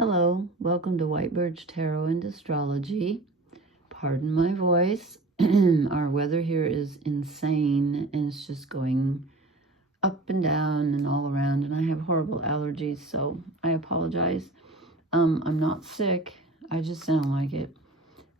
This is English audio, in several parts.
Hello, welcome to White Birch Tarot and Astrology. Pardon my voice. Our weather here is insane and it's just going up and down and all around, and I have horrible allergies, so I apologize. I'm not sick, I just sound like it.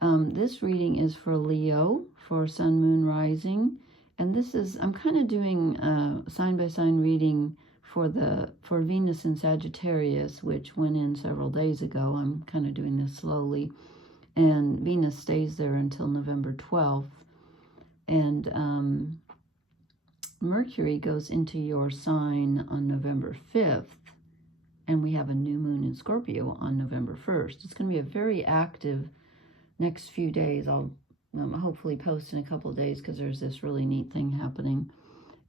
This reading is for Leo, for Sun, Moon, Rising, and this is, I'm kind of doing a sign-by-sign reading for Venus in Sagittarius, which went in several days ago. I'm kind of doing this slowly, and Venus stays there until November 12th, and Mercury goes into your sign on November 5th, and we have a new moon in Scorpio on November 1st. It's going to be a very active next few days. I'll hopefully post in a couple of days because there's this really neat thing happening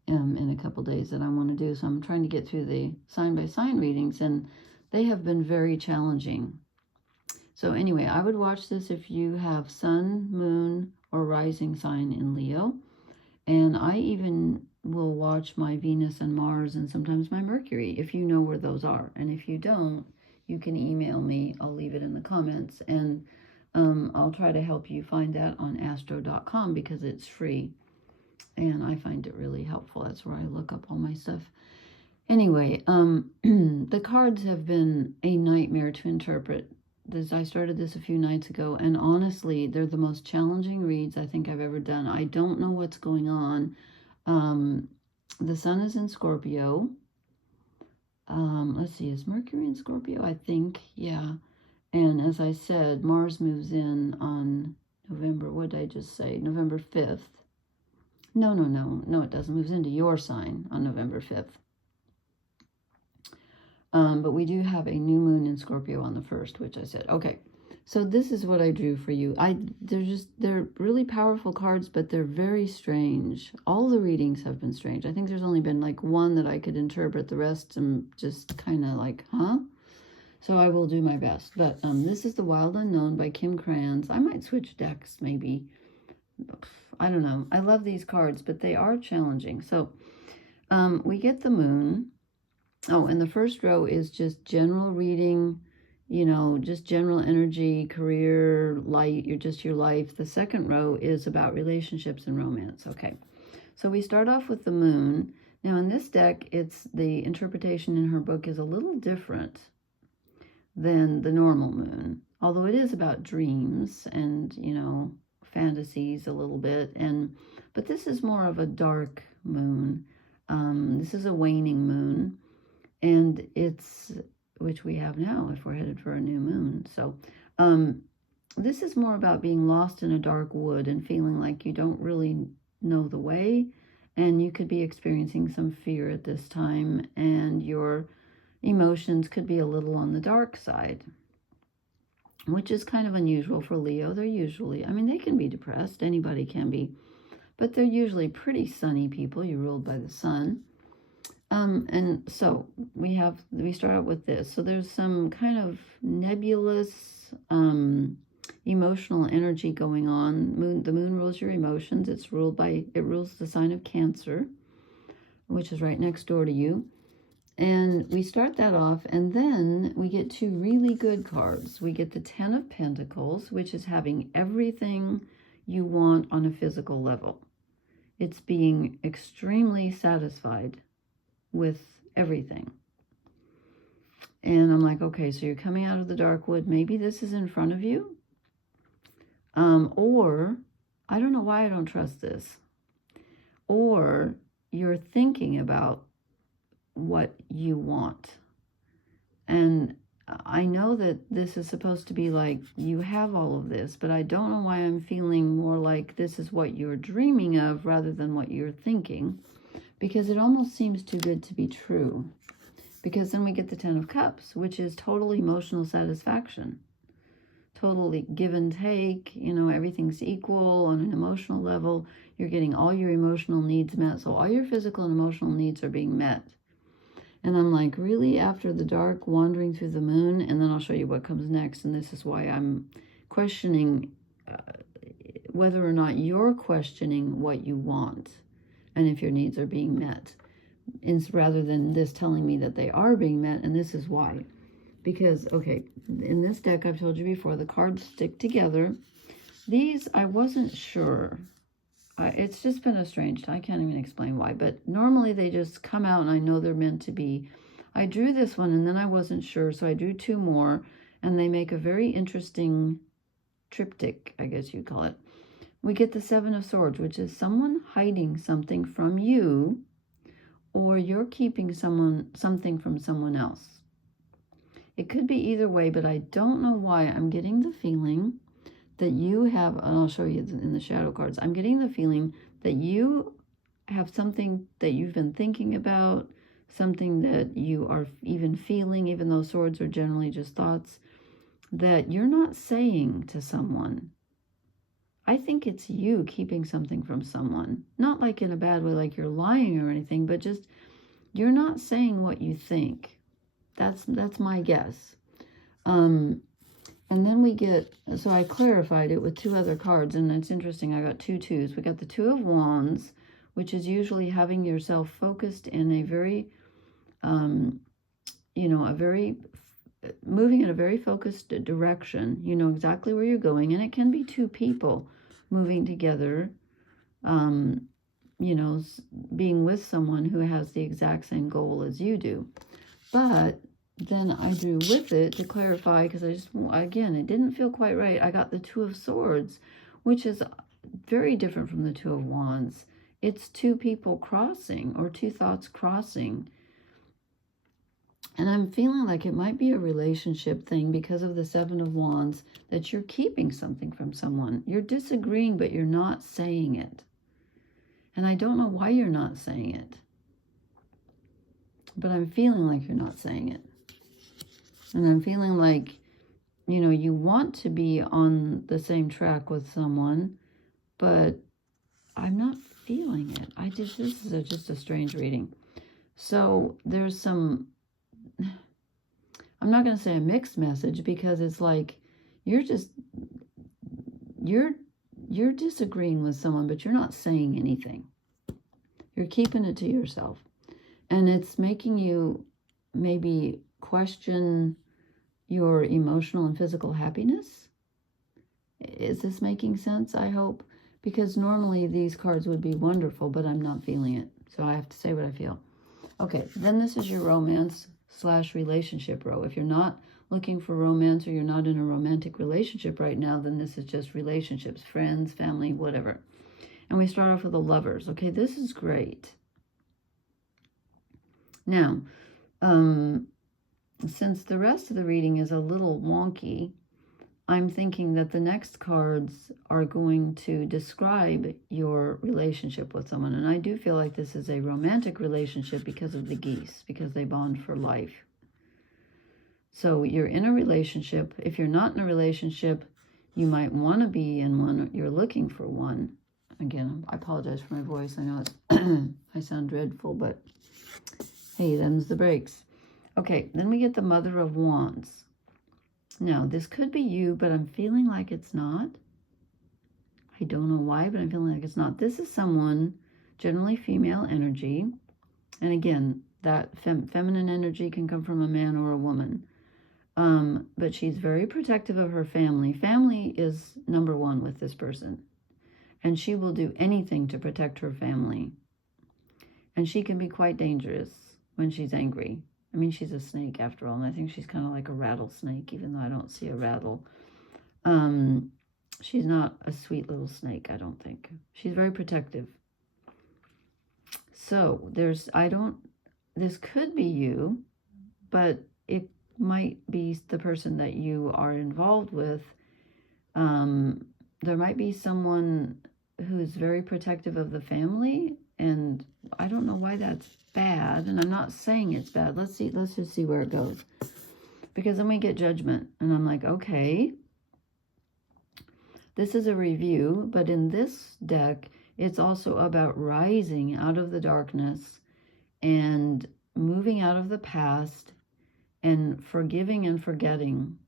in a couple days that I want to do. So I'm trying to get through the sign-by-sign readings, and they have been very challenging. So anyway, I would watch this if you have Sun, Moon, or Rising sign in Leo. And I even will watch my Venus and Mars and sometimes my Mercury if you know where those are. And if you don't, you can email me. I'll leave it in the comments. And I'll try to help you find that on astro.com because it's free. And I find it really helpful. That's where I look up all my stuff. Anyway, the cards have been a nightmare to interpret. I started this a few nights ago, and honestly, they're the most challenging reads I think I've ever done. I don't know what's going on. The Sun is in Scorpio. Let's see, is Mercury in Scorpio? I think, yeah. And as I said, Mars moves in on November, what did I just say? November 5th. No, it doesn't. Moves into your sign on November 5th. But we do have a new moon in Scorpio on the 1st, which I said. Okay, so this is what I drew for you. They're really powerful cards, but they're very strange. All the readings have been strange. I think there's only been like one that I could interpret. The rest I'm just kind of like, huh? So I will do my best. But this is The Wild Unknown by Kim Krans. I might switch decks, maybe. I don't know. I love these cards, but they are challenging. So we get the moon. Oh, and the first row is just general reading, you know, just general energy, career, light, your life. The second row is about relationships and romance. Okay, so we start off with the moon. Now in this deck, the interpretation in her book is a little different than the normal moon, although it is about dreams and, you know, fantasies a little bit, but this is more of a dark moon. This is a waning moon, and which we have now if we're headed for a new moon. So this is more about being lost in a dark wood and feeling like you don't really know the way, and you could be experiencing some fear at this time, and your emotions could be a little on the dark side, which is kind of unusual for Leo. They're usually, I mean, they can be depressed. Anybody can be. But they're usually pretty sunny people. You're ruled by the sun. And so we start out with this. So there's some kind of nebulous emotional energy going on. The moon rules your emotions. It rules the sign of Cancer, which is right next door to you. And we start that off, and then we get two really good cards. We get the Ten of Pentacles, which is having everything you want on a physical level. It's being extremely satisfied with everything. And I'm like, okay, so you're coming out of the dark wood. Maybe this is in front of you. Or, I don't know why I don't trust this. Or you're thinking about what you want. And I know that this is supposed to be like you have all of this, but I don't know why I'm feeling more like this is what you're dreaming of rather than what you're thinking, because it almost seems too good to be true. Because then we get the Ten of Cups, which is total emotional satisfaction, totally give and take, you know, everything's equal on an emotional level. You're getting all your emotional needs met, so all your physical and emotional needs are being met. And I'm like, really, after the dark, wandering through the moon? And then I'll show you what comes next. And this is why I'm questioning whether or not you're questioning what you want and if your needs are being met, rather than this telling me that they are being met. And this is why. Because, okay, in this deck, I've told you before, the cards stick together. These, I wasn't sure. It's just been a strange time. I can't even explain why, but normally they just come out and I know they're meant to be. I drew this one and then I wasn't sure, so I drew two more, and they make a very interesting triptych, I guess you'd call it. We get the Seven of Swords, which is someone hiding something from you, or you're keeping something from someone else. It could be either way, but I don't know why. I'm getting the feeling that you have, and I'll show you in the shadow cards, I'm getting the feeling that you have something that you've been thinking about, something that you are even feeling, even though swords are generally just thoughts, that you're not saying to someone. I think it's you keeping something from someone. Not like in a bad way, like you're lying or anything, but just you're not saying what you think. That's my guess. And then we get, so I clarified it with two other cards, and it's interesting. I got two twos. We got the Two of Wands, which is usually having yourself focused in a very, moving in a very focused direction. You know exactly where you're going, and it can be two people moving together, being with someone who has the exact same goal as you do. But then I drew with it to clarify, because again, it didn't feel quite right. I got the Two of Swords, which is very different from the Two of Wands. It's two people crossing, or two thoughts crossing. And I'm feeling like it might be a relationship thing because of the Seven of Wands, that you're keeping something from someone. You're disagreeing, but you're not saying it. And I don't know why you're not saying it. But I'm feeling like you're not saying it. And I'm feeling like, you want to be on the same track with someone, but I'm not feeling it. This is just a strange reading. So there's some, I'm not going to say a mixed message, because it's like you're disagreeing with someone, but you're not saying anything. You're keeping it to yourself. And it's making you maybe question your emotional and physical happiness. Is this making sense? I hope. Because normally these cards would be wonderful, but I'm not feeling it. So I have to say what I feel. Okay, then this is your romance/relationship row. If you're not looking for romance, or you're not in a romantic relationship right now, then this is just relationships, friends, family, whatever. And we start off with the Lovers. Okay, this is great. Now, since the rest of the reading is a little wonky, I'm thinking that the next cards are going to describe your relationship with someone. And I do feel like this is a romantic relationship because of the geese, because they bond for life. So you're in a relationship. If you're not in a relationship, you might want to be in one. You're looking for one. Again, I apologize for my voice. I know I sound dreadful, but hey, them's the breaks. Okay, then we get the Mother of Wands. Now, this could be you, but I'm feeling like it's not. I don't know why, but I'm feeling like it's not. This is someone, generally female energy. And again, that feminine energy can come from a man or a woman. But she's very protective of her family. Family is number one with this person. And she will do anything to protect her family. And she can be quite dangerous when she's angry. I mean, she's a snake after all, and I think she's kind of like a rattlesnake, even though I don't see a rattle. She's not a sweet little snake, I don't think. She's very protective. So this could be you, but it might be the person that you are involved with. There might be someone who's very protective of the family, and I don't know why that's bad, and I'm not saying it's bad. Let's just see where it goes. Because then we get Judgment, and I'm like, okay, this is a review, but in this deck, it's also about rising out of the darkness and moving out of the past and forgiving and forgetting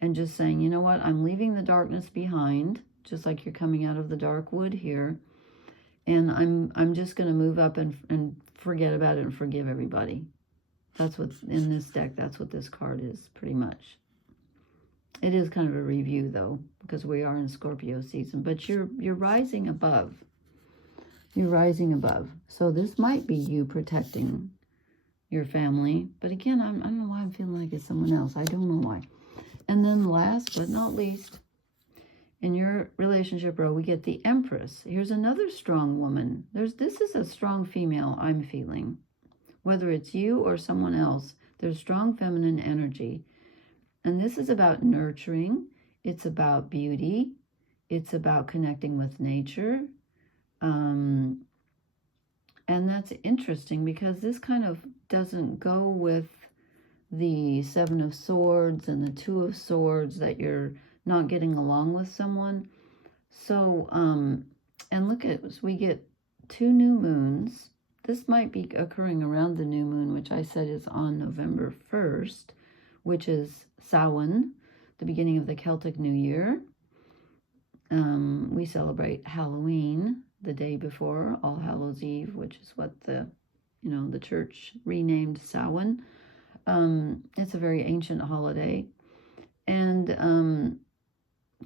and just saying, you know what, I'm leaving the darkness behind, just like you're coming out of the dark wood here. And I'm just going to move up and forget about it and forgive everybody. That's what, in this deck, that's what this card is, pretty much. It is kind of a review, though, because we are in Scorpio season. But you're rising above. You're rising above. So this might be you protecting your family. But again, I don't know why I'm feeling like it's someone else. I don't know why. And then last but not least, in your relationship row, we get the Empress. Here's another strong woman. This is a strong female I'm feeling. Whether it's you or someone else, there's strong feminine energy. And this is about nurturing. It's about beauty. It's about connecting with nature. And that's interesting because this kind of doesn't go with the Seven of Swords and the Two of Swords, that you're not getting along with someone. So, and look at this, we get 2 new moons. This might be occurring around the new moon, which I said is on November 1st, which is Samhain, the beginning of the Celtic New Year. We celebrate Halloween the day before, All Hallows Eve, which is what the church renamed Samhain. It's a very ancient holiday. And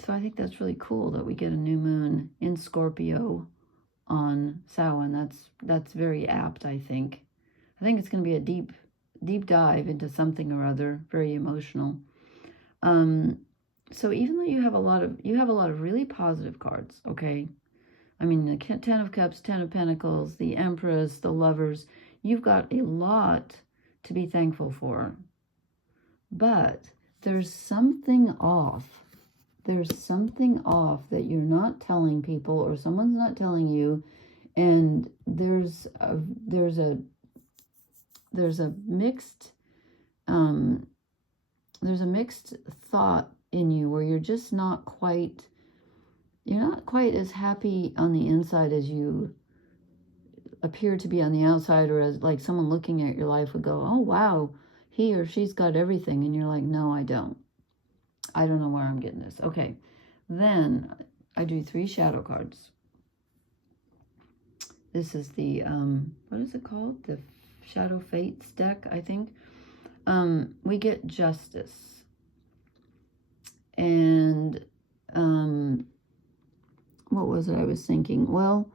so I think that's really cool that we get a new moon in Scorpio on Samhain. That's very apt, I think. I think it's going to be a deep dive into something or other, very emotional. So even though you have a lot of really positive cards, okay? I mean, the 10 of Cups, 10 of Pentacles, the Empress, the Lovers, you've got a lot to be thankful for. But there's something off. There's something off that you're not telling people, or someone's not telling you, and there's a mixed thought in you where you're just not quite as happy on the inside as you appear to be on the outside, or as like someone looking at your life would go, oh wow, he or she's got everything, and you're like, no, I don't know where I'm getting this. Okay, then I do 3 shadow cards. This is the what is it called, the Shadow Fates deck, I think. We get Justice. And what was it I was thinking? Well,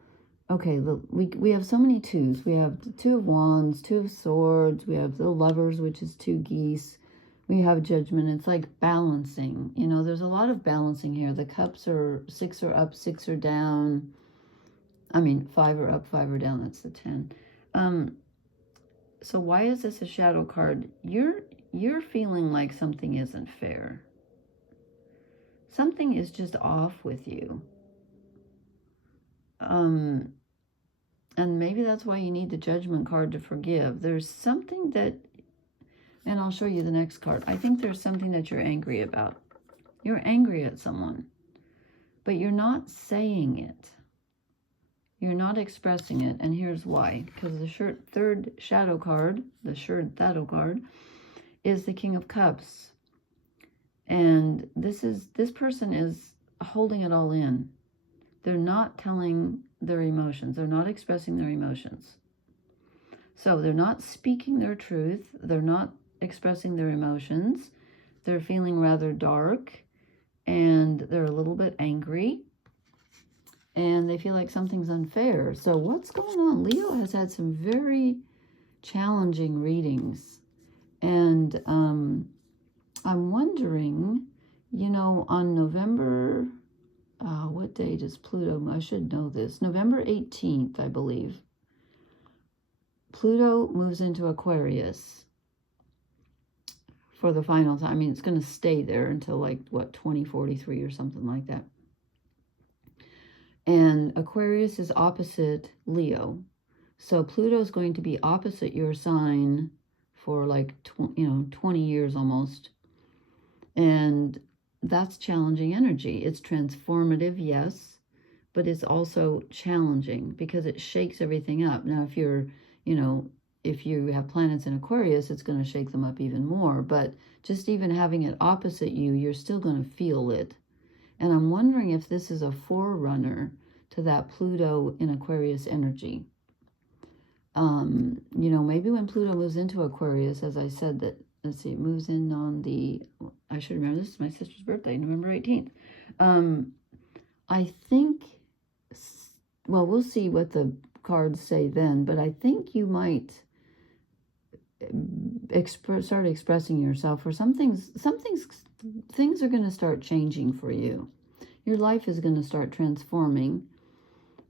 okay, we have so many 2s. We have the 2 of Wands, 2 of Swords. We have the Lovers, which is 2 geese. We have Judgment. It's like balancing. There's a lot of balancing here. The Cups are 6 are up, 6 are down. I mean, 5 are up, 5 are down. That's the 10. So why is this a shadow card? You're feeling like something isn't fair. Something is just off with you. And maybe that's why you need the Judgment card to forgive. There's something that, and I'll show you the next card. I think there's something that you're angry about. You're angry at someone, but you're not saying it. You're not expressing it, and here's why. Because the third shadow card, the shadow card, is the King of Cups. And this person is holding it all in. They're not telling their emotions. They're not expressing their emotions. So they're not speaking their truth. They're not expressing their emotions. They're feeling rather dark, and they're a little bit angry, and they feel like something's unfair. So what's going on? Leo has had some very challenging readings, and I'm wondering, on November, what day does Pluto, I should know this, November 18th, I believe, Pluto moves into Aquarius for the final time. I mean, it's going to stay there until 2043 or something like that. And Aquarius is opposite Leo. So Pluto's going to be opposite your sign for 20 years almost. And that's challenging energy. It's transformative, yes, but it's also challenging because it shakes everything up. Now, if you have planets in Aquarius, it's going to shake them up even more. But just even having it opposite you, you're still going to feel it. And I'm wondering if this is a forerunner to that Pluto in Aquarius energy. You know, maybe when Pluto moves into Aquarius, as I said, that, let's see, it moves in on the, I should remember, this is my sister's birthday, November 18th. I think, well, we'll see what the cards say then, but I think you might start expressing yourself, or things are going to start changing for you. Your life is going to start transforming,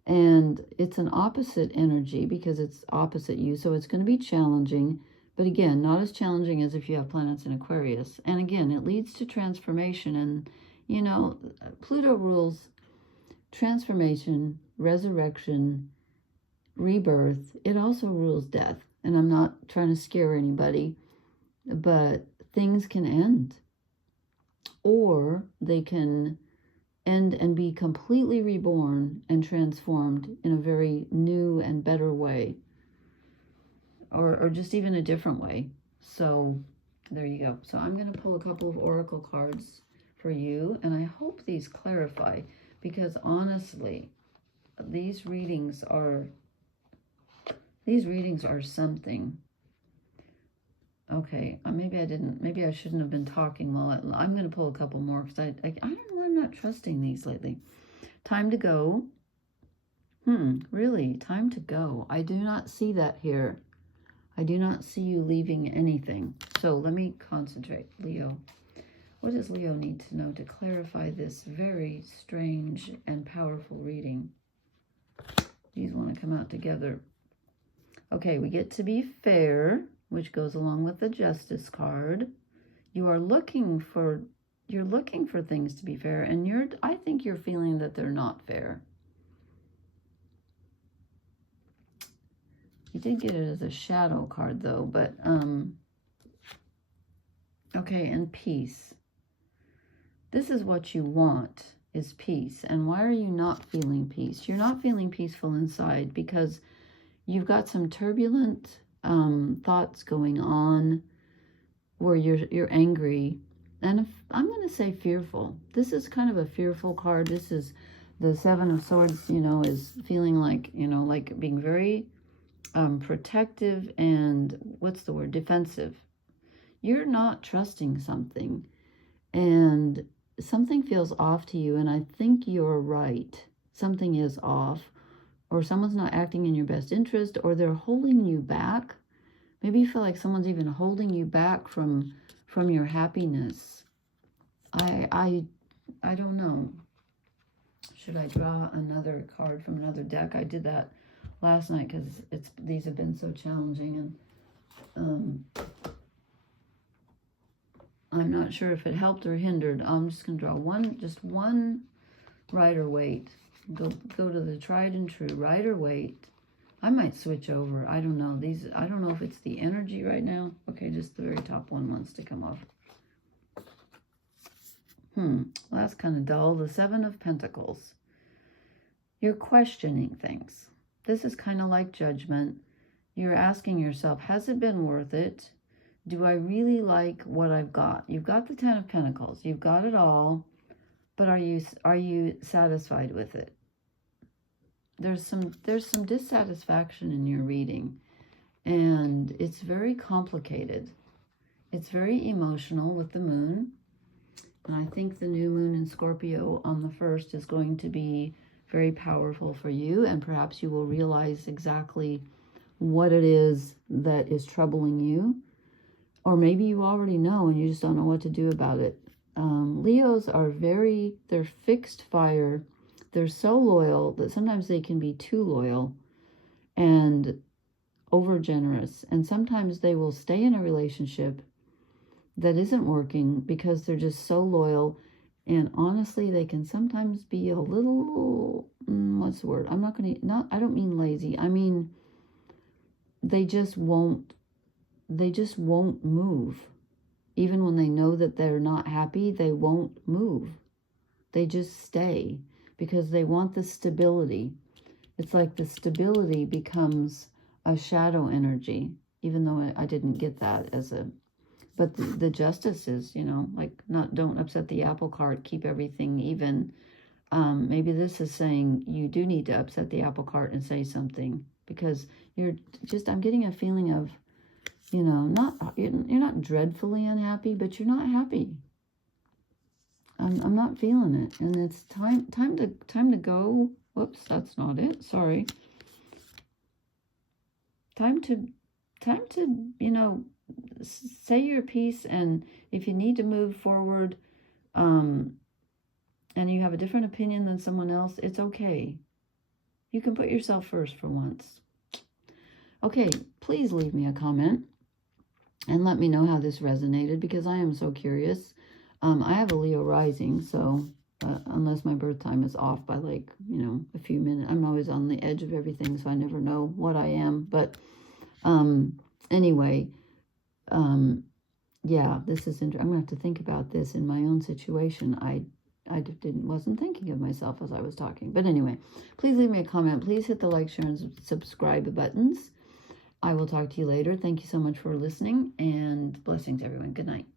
and it's an opposite energy because it's opposite you, so it's going to be challenging, but again, not as challenging as if you have planets in Aquarius. And again, it leads to transformation, and you know, Pluto rules transformation, resurrection, rebirth. It also rules death. And I'm not trying to scare anybody, but things can end, or they can end and be completely reborn and transformed in a very new and better way, or just even a different way. So there you go. So I'm going to pull a couple of oracle cards for you, and I hope these clarify, because honestly, these readings are something. Okay, maybe I shouldn't have been talking. Well, I'm going to pull a couple more, because I don't know, I'm not trusting these lately. Time to go. Really, time to go. I do not see that here. I do not see you leaving anything. So let me concentrate. Leo. What does Leo need to know to clarify this very strange and powerful reading? These want to come out together. Okay, we get to be fair, which goes along with the Justice card. You're looking for things to be fair, and I think you're feeling that they're not fair. You did get it as a shadow card though, but okay, and peace. This is what you want, is peace. And why are you not feeling peace? You're not feeling peaceful inside because you've got some turbulent thoughts going on, where you're angry, and I'm going to say fearful. This is kind of a fearful card. This is the Seven of Swords, you know, is feeling like, you know, like being very protective and, what's the word, defensive. You're not trusting something, and something feels off to you, and I think you're right. Something is off, or someone's not acting in your best interest, or they're holding you back. Maybe you feel like someone's even holding you back from your happiness. I don't know. Should I draw another card from another deck? I did that last night because these have been so challenging, and I'm not sure if it helped or hindered. I'm just going to draw just one Rider-Waite. Go to the tried and true Rider-Waite. I might switch over. I don't know. I don't know if it's the energy right now. Okay, just the very top one wants to come off. Well, that's kind of dull. The Seven of Pentacles. You're questioning things. This is kind of like Judgment. You're asking yourself, has it been worth it? Do I really like what I've got? You've got the Ten of Pentacles. You've got it all, but are you satisfied with it? There's some dissatisfaction in your reading, and it's very complicated. It's very emotional with the moon, and I think the new moon in Scorpio on the 1st is going to be very powerful for you, and perhaps you will realize exactly what it is that is troubling you. Or maybe you already know and you just don't know what to do about it. Leos are they're fixed fire. They're so loyal that sometimes they can be too loyal and over generous. And sometimes they will stay in a relationship that isn't working because they're just so loyal. And honestly, they can sometimes be a little, what's the word? I don't mean lazy. I mean, they just won't move. Even when they know that they're not happy, they won't move. They just stay because they want the stability. It's like the stability becomes a shadow energy, even though I didn't get that but the justice is, you know, like, don't upset the apple cart, keep everything even. Maybe this is saying you do need to upset the apple cart and say something. because you're just, I'm getting a feeling of, you know, you're not dreadfully unhappy, but you're not happy. I'm not feeling it, and it's time to go. Whoops, that's not it. Sorry. Time to, you know, say your piece, and if you need to move forward, and you have a different opinion than someone else, it's okay. You can put yourself first for once. Okay, please leave me a comment and let me know how this resonated, because I am so curious. I have a Leo rising, so unless my birth time is off by, like, you know, a few minutes, I'm always on the edge of everything, so I never know what I am. But anyway, yeah, this is interesting. I'm gonna have to think about this in my own situation. I wasn't thinking of myself as I was talking. But anyway, please leave me a comment. Please hit the like, share, and subscribe buttons. I will talk to you later. Thank you so much for listening, and blessings, everyone. Good night.